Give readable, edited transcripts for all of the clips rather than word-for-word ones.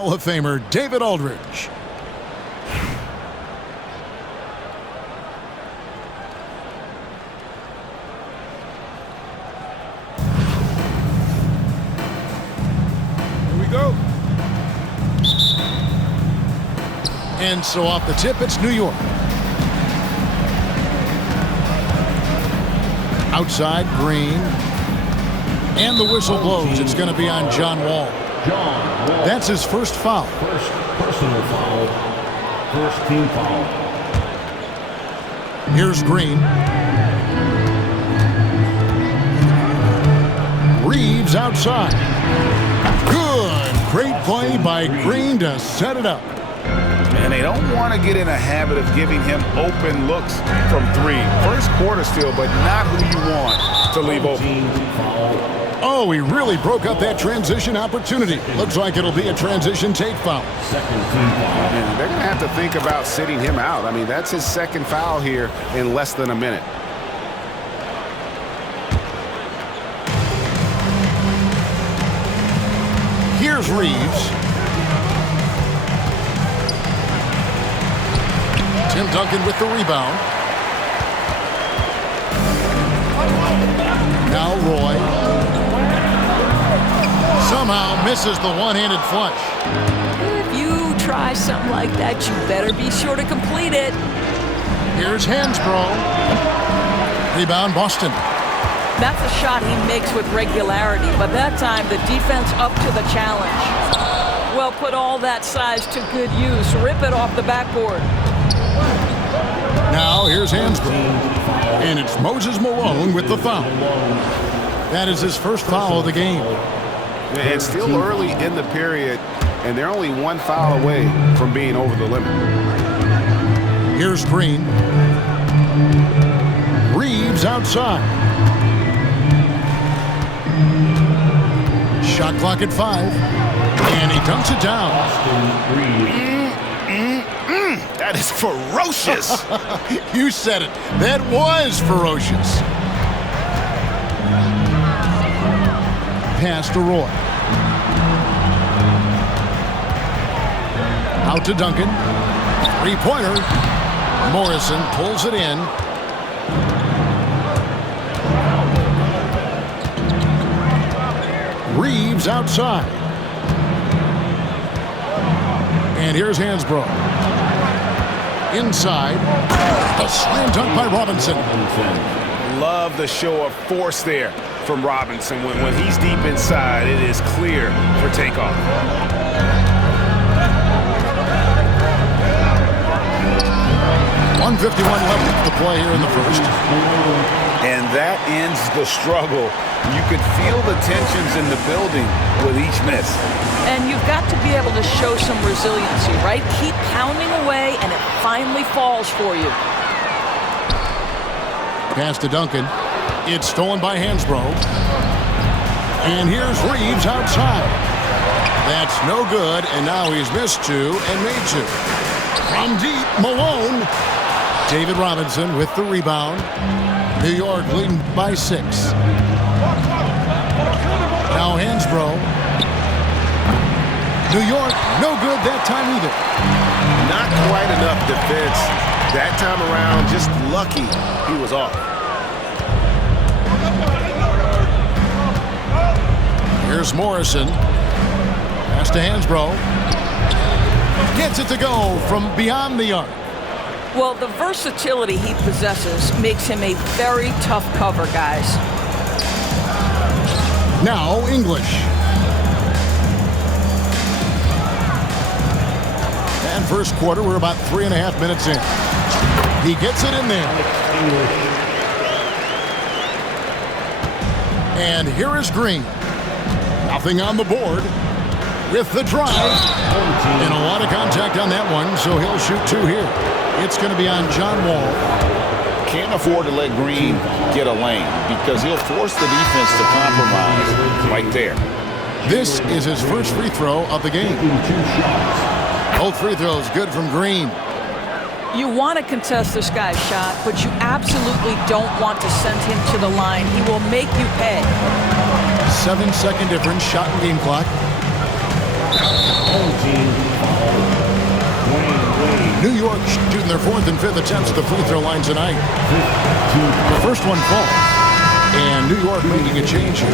Hall of Famer David Aldridge. Here we go. And so off the tip, it's New York. Outside, Green. And the whistle blows. It's going to be on John Wall. That's his first foul. First personal foul. First team foul. Here's Green. Reeves outside. Good. Great play by Green to set it up. And they don't want to get in a habit of giving him open looks from three. First quarter still, but not who you want to leave open. Oh, he really broke up that transition opportunity. Looks like it'll be a transition take foul. Second team foul. And they're going to have to think about sitting him out. I mean, that's his second foul here in less than a minute. Here's Reeves. Tim Duncan with the rebound. Now Roy. Somehow misses the one-handed flush. If you try something like that, you better be sure to complete it. Here's Hansbrough. Rebound, Boston. That's a shot he makes with regularity, but that time the defense up to the challenge. Well, put all that size to good use. Rip it off the backboard. Now here's Hansbrough. And it's Moses Malone with the foul. That is his first foul of the game. It's still early in the period, and they're only one foul away from being over the limit. Here's Green. Reeves outside. Shot clock at 5. And he dunks it down. That is ferocious. You said it. That was ferocious. Pass to Roy. Out to Duncan. Three-pointer. Morrison pulls it in. Reeves outside. And here's Hansbrough. Inside. A slam dunk by Robinson. Love the show of force there from Robinson. When he's deep inside, it is clear for takeoff. 1:51 left to play here in the first. And that ends the struggle. You could feel the tensions in the building with each miss. And you've got to be able to show some resiliency, right? Keep pounding away, and it finally falls for you. Pass to Duncan. It's stolen by Hansbrough. And here's Reeves outside. That's no good, and now he's missed two and made two. From deep, Malone. David Robinson with the rebound. New York leading by 6. Now Hansbrough. New York, no good that time either. Not quite enough defense that time around. Just lucky he was off. Here's Morrison. Pass to Hansbrough. Gets it to go from beyond the arc. Well, the versatility he possesses makes him a very tough cover, guys. Now English. And first quarter, we're about 3.5 minutes in. He gets it in there. And here is Green. Nothing on the board with the drive. And a lot of contact on that one, so he'll shoot 2 here. It's going to be on John Wall. Can't afford to let Green get a lane because he'll force the defense to compromise right there. This is his first free throw of the game. Both free throws good from Green. You want to contest this guy's shot, but you absolutely don't want to send him to the line. He will make you pay. 7-second difference, shot and game clock. Home team foul. Dwayne Wade. New York shooting their 4th and 5th attempts at the free throw line tonight. The first one falls. And New York making a change here.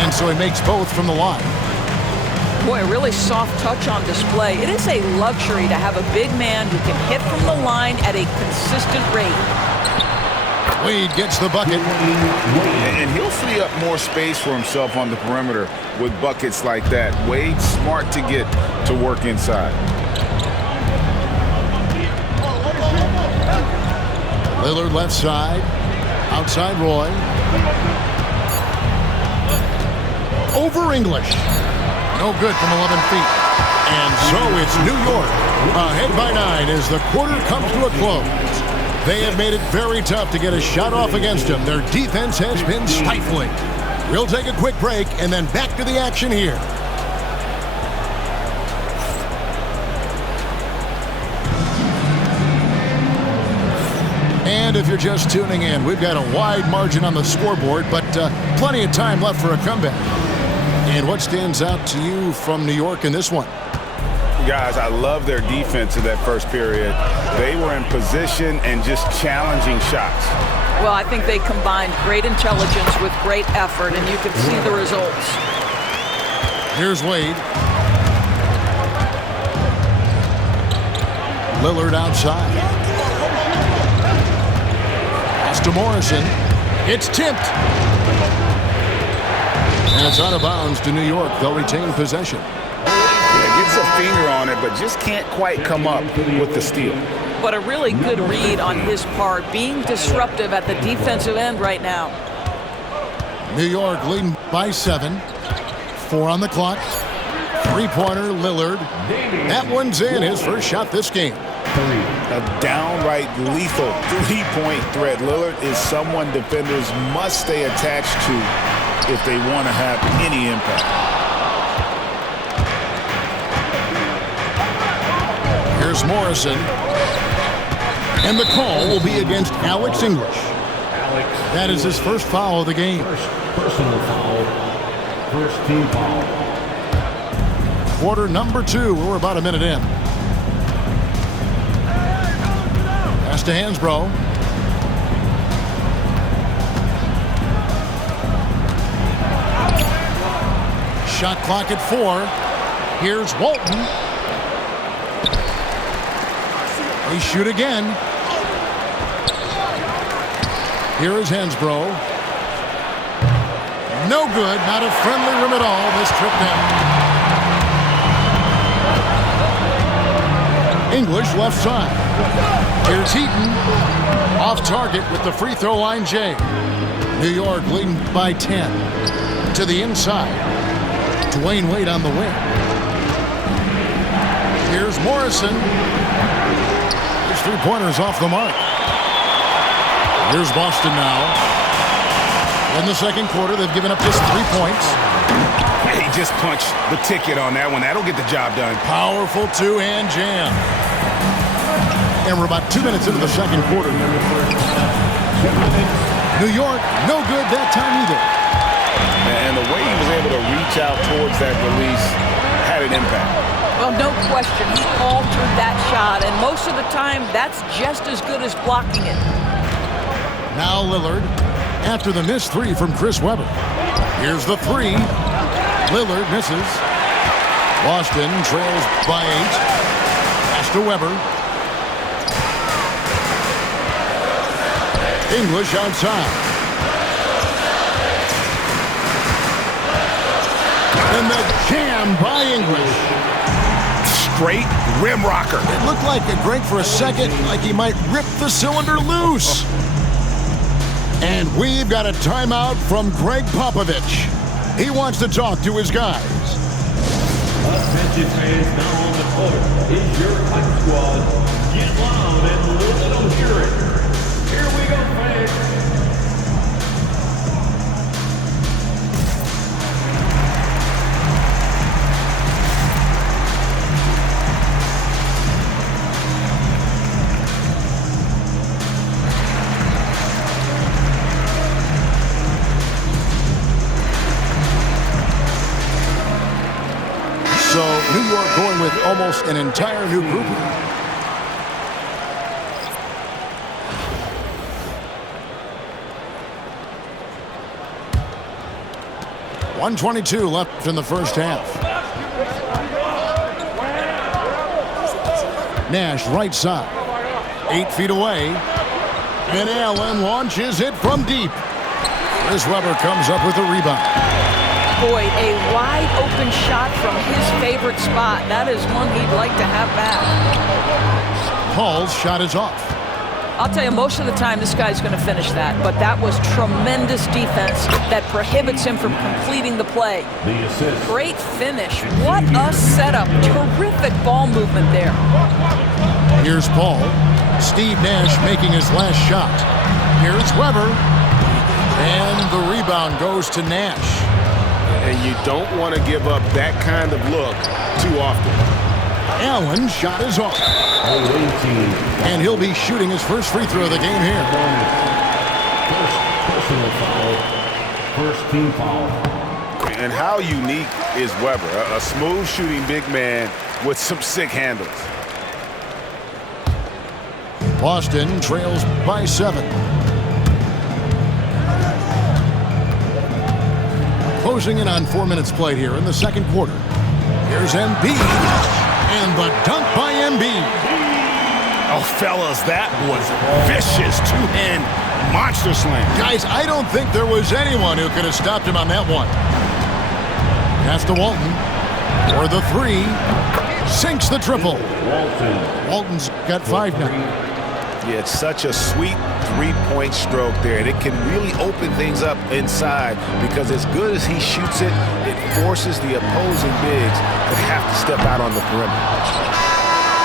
And so he makes both from the line. Boy, a really soft touch on display. It is a luxury to have a big man who can hit from the line at a consistent rate. Wade gets the bucket. And he'll free up more space for himself on the perimeter with buckets like that. Wade's smart to get to work inside. Lillard left side. Outside Roy. Over English. No good from 11 feet. And so it's New York ahead by 9 as the quarter comes to a close. They have made it very tough to get a shot off against them. Their defense has been stifling. We'll take a quick break and then back to the action here. And if you're just tuning in, we've got a wide margin on the scoreboard, but plenty of time left for a comeback. And what stands out to you from New York in this one? Guys, I love their defense in that first period. They were in position and just challenging shots. Well, I think they combined great intelligence with great effort, and you can see the results. Here's Wade. Lillard outside. Pass to Morrison. It's tipped. And it's out of bounds to New York. They'll retain possession. Yeah, gets a finger on it, but just can't quite come up with the steal. But a really good read on his part, being disruptive at the defensive end right now. New York leading by 7. 4 on the clock. Three-pointer, Lillard. That one's in, his first shot this game. A downright lethal three-point threat. Lillard is someone defenders must stay attached to if they want to have any impact. Here's Morrison. And the call will be against Alex English. That is his first foul of the game. First personal foul. First team foul. Quarter number 2. We're about a minute in. Pass to Hansbrough. Shot clock at 4. Here's Walton. They shoot again. Here is Hansbrough. No good. Not a friendly rim at all. This trip down. English left side. Here's Heaton. Off target with the free throw line, Jay. New York leading by 10. To the inside. Dwayne Wade on the wing. Here's Morrison. His three-pointer's off the mark. Here's Boston now. In the second quarter, they've given up just 3 points. He just punched the ticket on that one. That'll get the job done. Powerful two-hand jam. And we're about 2 minutes into the second quarter. New York, no good that time either. And the way he was able to reach out towards that release had an impact. Well, no question. He altered that shot, and most of the time, that's just as good as blocking it. Now Lillard, after the missed 3 from Chris Webber. Here's the 3. Lillard misses. Boston trails by 8. Pass to Webber. English outside. And the jam by English. Straight rim rocker. It looked like it, Greg, for a second, like he might rip the cylinder loose. And we've got a timeout from Greg Popovich. He wants to talk to his guys. Attention fans, now on the court is your hype squad. Get loud and let them hear it. Here we go, fans. So New York going with almost an entire new group. 1:22 left in the first half. Nash right side. 8 feet away. And Allen launches it from deep. Chris Webber comes up with a rebound. Boy, a wide open shot from his favorite spot. That is one he'd like to have back. Paul's shot is off. I'll tell you, most of the time this guy's going to finish that, but that was tremendous defense that prohibits him from completing the play. The assist. Great finish. What a setup. Terrific ball movement there. Here's Paul. Steve Nash making his last shot. Here's Webber. And the rebound goes to Nash. And you don't want to give up that kind of look too often. Allen's shot is off. And he'll be shooting his first free throw of the game here. First personal foul. First team foul. And how unique is Webber? A smooth shooting big man with some sick handles. Boston trails by 7. Closing in on 4 minutes played here in the second quarter. Here's Embiid. And the dunk by Embiid. Oh, fellas, that was vicious two-hand monster slam. Guys, I don't think there was anyone who could have stopped him on that one. Pass to Walton. For the 3. Sinks the triple. Walton's got 5 now. Yeah, it's such a sweet three-point stroke there. And it can really open things up inside because as good as he shoots it, it forces the opposing bigs to have to step out on the perimeter.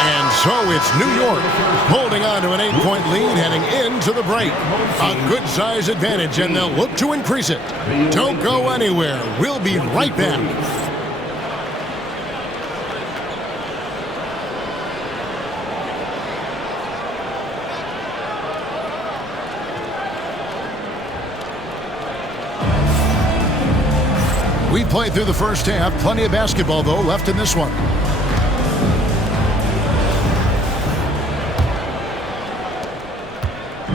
And so it's New York holding on to an 8-point lead heading into the break. A good size advantage, and they'll look to increase it. Don't go anywhere. We'll be right back. We played through the first half. Plenty of basketball, though, left in this one.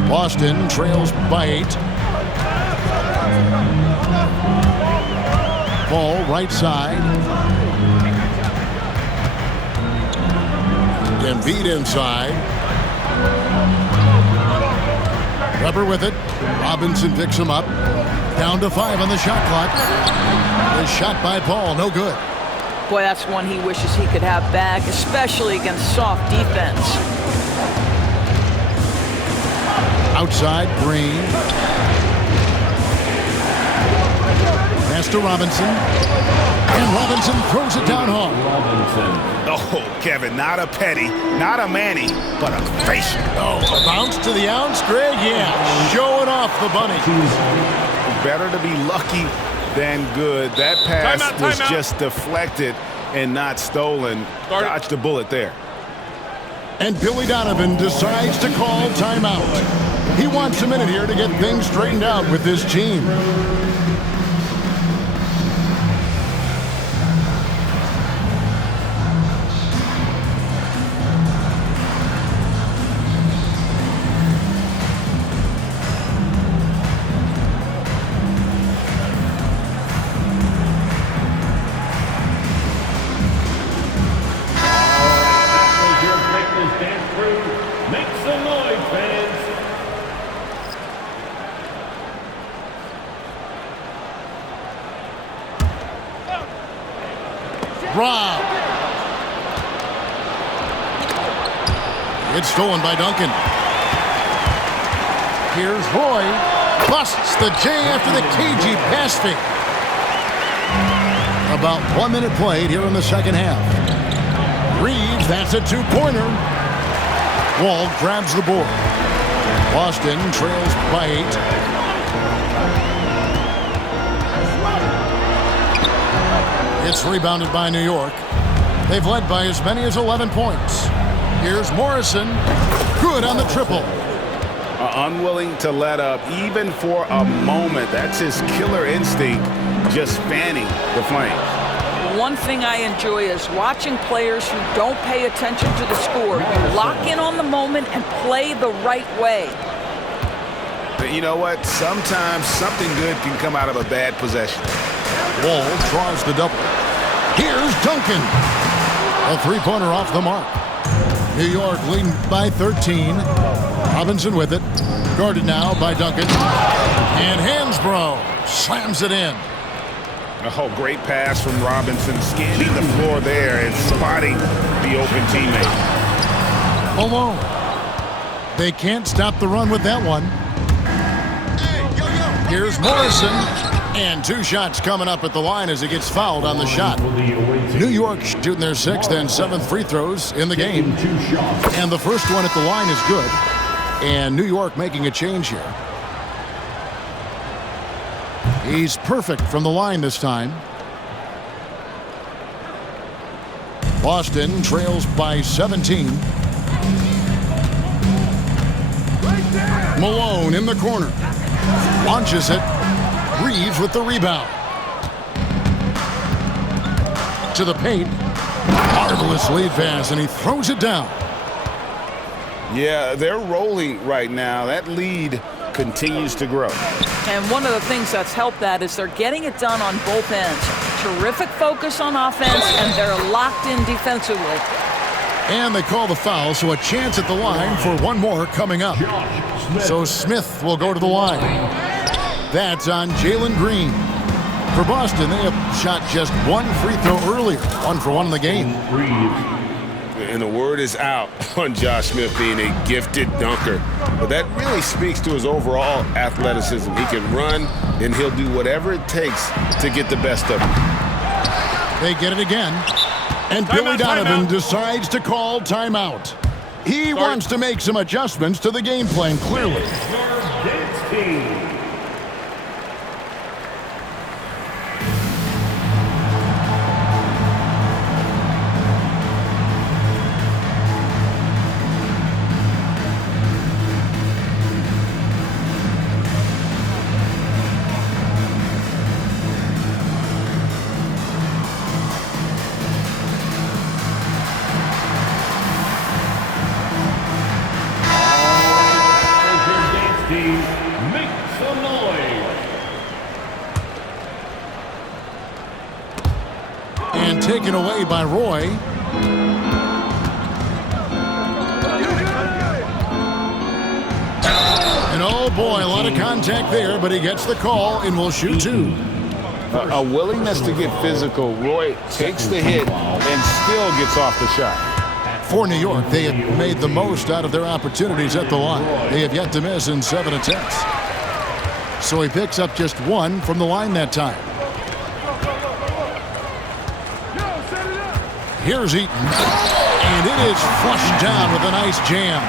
Boston trails by 8. Ball right side. Embiid inside. Webber with it. Robinson picks him up. Down to 5 on the shot clock. The shot by Paul, no good. Boy, that's one he wishes he could have back, especially against soft defense. Outside, Green. Pass to Robinson. And Robinson throws it down hard. Oh, Kevin, not a Petty, not a Manny, but a facial. Oh, a bounce to the ounce, Greg? Yeah, showing off the bunny. Better to be lucky than good. That pass was just deflected and not stolen. Dodged the bullet there. And Billy Donovan decides to call timeout. He wants a minute here to get things straightened out with this team. Rob. It's stolen by Duncan. Here's Roy. Busts the J after the cagey pass fake. About 1 minute played here in the second half. Reeves, that's a 2-pointer. Wall grabs the board. Boston trails by 8. It's rebounded by New York. They've led by as many as 11 points. Here's Morrison. Good on the triple. Unwilling to let up even for a moment. That's his killer instinct, just fanning the flames. one thing I enjoy is watching players who don't pay attention to the score. You lock in on the moment and play the right way. But you know what? Sometimes something good can come out of a bad possession. Wall draws the double. Here's Duncan. A three-pointer off the mark. New York leading by 13. Robinson with it. Guarded now by Duncan. And Hansbrough slams it in. Oh, great pass from Robinson, scanning the floor there and spotting the open teammate. Malone. They can't stop the run with that one. Here's Morrison. And 2 shots coming up at the line as he gets fouled on the shot. New York shooting their 6th and 7th free throws in the game. And the first one at the line is good. And New York making a change here. He's perfect from the line this time. Boston trails by 17. Malone in the corner. Launches it. Reeves with the rebound. To the paint. Marvelous lead pass, and he throws it down. Yeah, they're rolling right now. That lead continues to grow. And one of the things that's helped that is they're getting it done on both ends. Terrific focus on offense, and they're locked in defensively. And they call the foul, so a chance at the line for one more coming up. So Smith will go to the line. That's on Jalen Green. For Boston, they have shot just 1 free throw earlier. 1 for 1 in the game. And the word is out on Josh Smith being a gifted dunker. But that really speaks to his overall athleticism. He can run, and he'll do whatever it takes to get the best of him. They get it again. And Billy Donovan decides to call timeout. He wants to make some adjustments to the game plan, clearly. Taken away by Roy. And oh boy, a lot of contact there, but he gets the call and will shoot 2. A willingness to get physical. Roy takes the hit and still gets off the shot. For New York, they have made the most out of their opportunities at the line. They have yet to miss in 7 attempts. So he picks up just 1 from the line that time. Here's Eaton, and it is flushed down with a nice jam.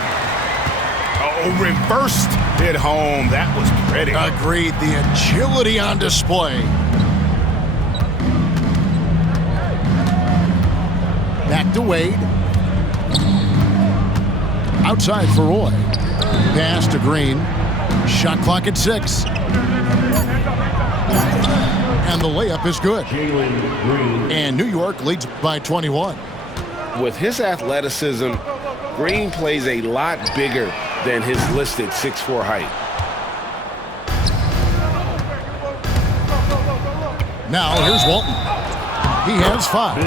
Oh, reversed it home. That was pretty. Agreed. The agility on display. Back to Wade. Outside for Roy. Pass to Green. Shot clock at 6. And the layup is good. And New York leads by 21. With his athleticism, Green plays a lot bigger than his listed 6'4" height. Now here's Walton. He has 5.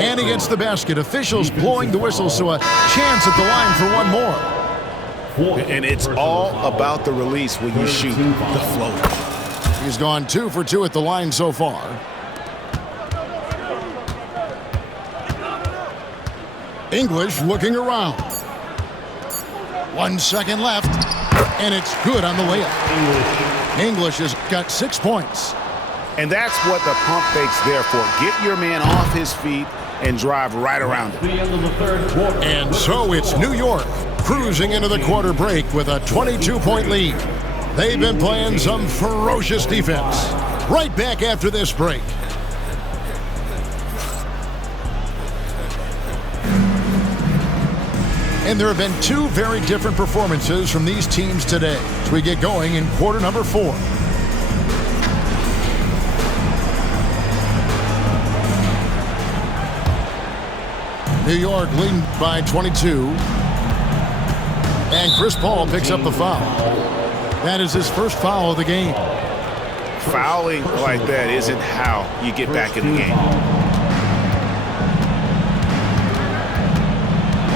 And he gets the basket. Officials blowing the whistle, so a chance at the line for one more. And it's all about the release when you shoot the floater. He's gone 2 for 2 at the line so far. English looking around. 1 second left, and it's good on the layup. English has got 6 points. And that's what the pump fake's there for. Get your man off his feet and drive right around him. And so it's New York cruising into the quarter break with a 22-point lead. They've been playing some ferocious defense. Right back after this break. And there have been 2 very different performances from these teams today as we get going in quarter number 4. New York leading by 22. And Chris Paul picks up the foul. That is his first foul of the game. Fouling like that isn't how you get back in the game.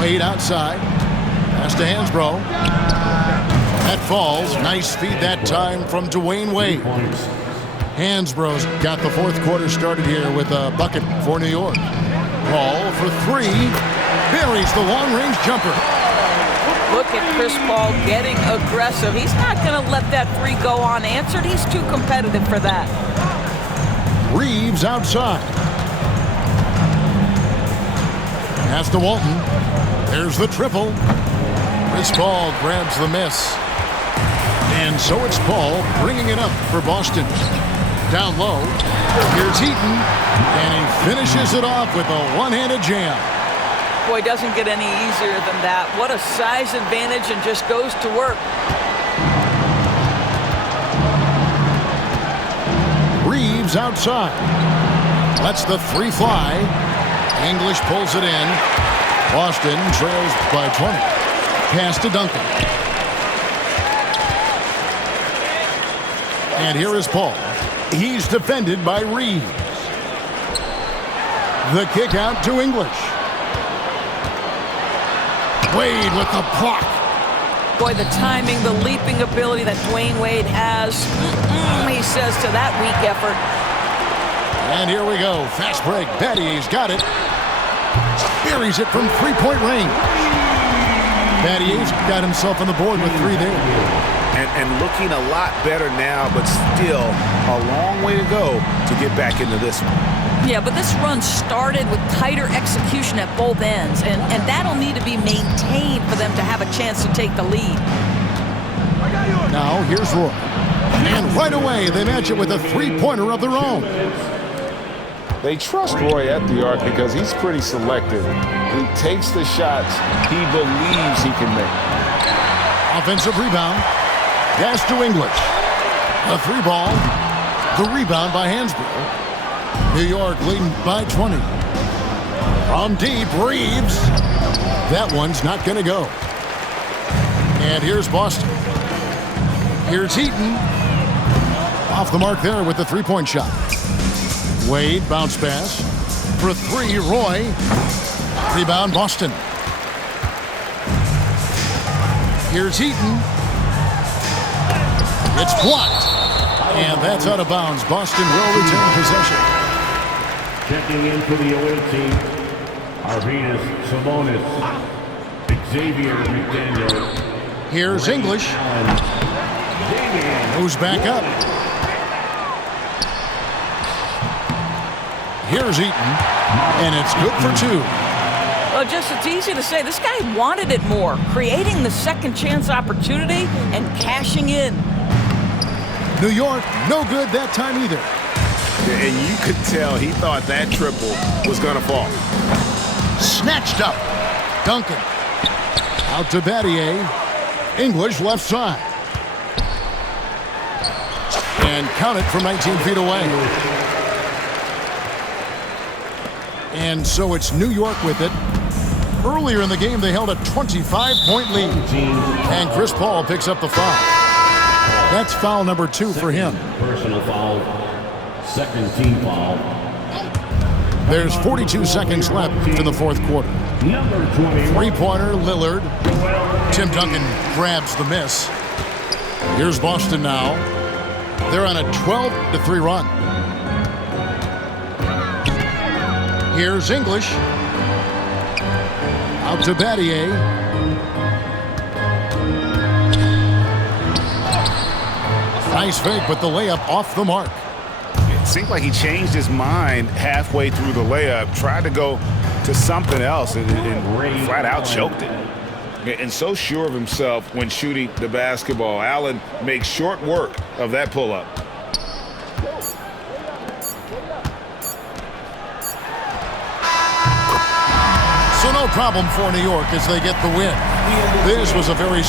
Wade outside. Pass to Hansbrough. That falls. Nice feed that time from Dwayne Wade. Hansbrough's got the fourth quarter started here with a bucket for New York. Paul for three. Buries the long-range jumper. Look at Chris Paul getting aggressive. He's not going to let that three go unanswered. He's too competitive for that. Reeves outside. Pass to Walton. There's the triple. Chris Paul grabs the miss. And so it's Paul bringing it up for Boston. Down low. Here's Heaton. And he finishes it off with a one-handed jam. Boy, doesn't get any easier than that. What a size advantage, and just goes to work. Reeves outside. Lets the three fly. English pulls it in. Boston trails by 20. Pass to Duncan. And here is Paul. He's defended by Reeves. The kick out to English. Wade with the block. Boy, the timing, the leaping ability that Dwayne Wade has, he says to that weak effort. And here we go. Fast break. Battier's got it. Buries it from three-point range. Battier's got himself on the board with three there. And looking a lot better now, but still a long way to go to get back into this one. Yeah, but this run started with tighter execution at both ends, and that'll need to be maintained for them to have a chance to take the lead. Now, here's Roy. And right away, they match it with a three-pointer of their own. They trust Roy at the arc because he's pretty selective. He takes the shots he believes he can make. Offensive rebound. Pass to English. A three ball. The rebound by Hansbrough. New York leading by 20. From deep, Reeves. That one's not going to go. And here's Boston. Here's Heaton. Off the mark there with the three-point shot. Wade, bounce pass. For three, Roy. Rebound, Boston. Here's Heaton. It's blocked. And that's out of bounds. Boston will retain possession. Checking in for the away team, Arvydas Sabonis, Xavier McDaniel. Here's English. Moves back up. Here's Eaton. And it's good for two. Well, just it's easy to say. This guy wanted it more, creating the second chance opportunity and cashing in. New York, no good that time either. And you could tell he thought that triple was going to fall. Snatched up. Duncan. Out to Battier. English left side. And count it from 19 feet away. And so it's New York with it. Earlier in the game, they held a 25-point lead. And Chris Paul picks up the foul. That's foul number 2 for him. Personal foul. Second team foul. There's 42 seconds left in the fourth quarter. Number 20. Three-pointer, Lillard. Tim Duncan grabs the miss. Here's Boston now. They're on a 12-3 run. Here's English. Out to Battier. Nice fake, but the layup off the mark. It seemed like he changed his mind halfway through the layup, tried to go to something else, and flat out choked it. And so sure of himself when shooting the basketball. Allen makes short work of that pull-up. So no problem for New York as they get the win. This was a very